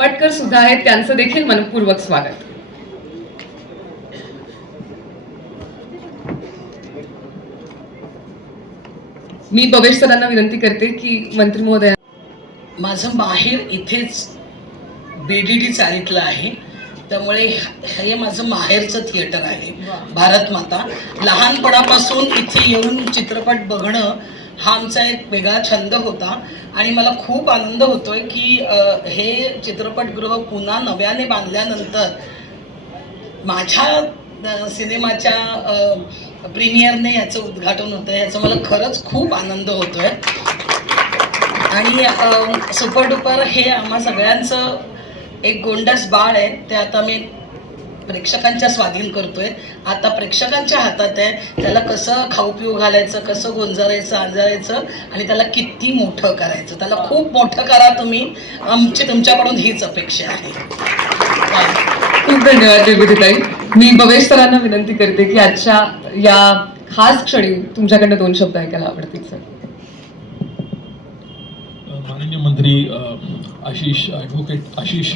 पटकर सुद्धा आहेत, त्यांचं देखील मनपूर्वक स्वागत. मी बवेश सरांना विनंती करते की मंत्री महोदया. माझं माहेर इथेच BDD चाळीतलं आहे, त्यामुळे हे माझं माहेरचं थिएटर आहे. भारत माता. लहानपणापासून इथे येऊन चित्रपट बघणं हा आमचा एक वेगळा छंद होता आणि मला खूप आनंद होतोय की हे चित्रपटगृह पुन्हा नव्याने बांधल्यानंतर माझ्या सिनेमाच्या प्रीमियरने याचं उद्घाटन होतं. याचा मला खरंच खूप आनंद होतोय आणि सुपर डुपर हे आम्हा सगळ्यांचं एक गोंडस बाळ आहे. ते आता मी प्रेक्षकांच्या स्वाधीन करतोय. आता प्रेक्षकांच्या हातात आहे त्याला कसं खाऊ पिऊ घालायचं, कसं गोंजारायचं अंजारायचं आणि त्याला किती मोठं करायचं. त्याला खूप मोठं करा तुम्ही, आमची तुमच्याकडून हीच अपेक्षा आहे. खूप धन्यवाद निर्मितीताई. मी बवेश सरांना विनंती करते की आजच्या या खास क्षणी तुमच्याकडनं 2 शब्द ऐकायला आवडतील सर. माननीय मंत्री ॲडव्होकेट आशिष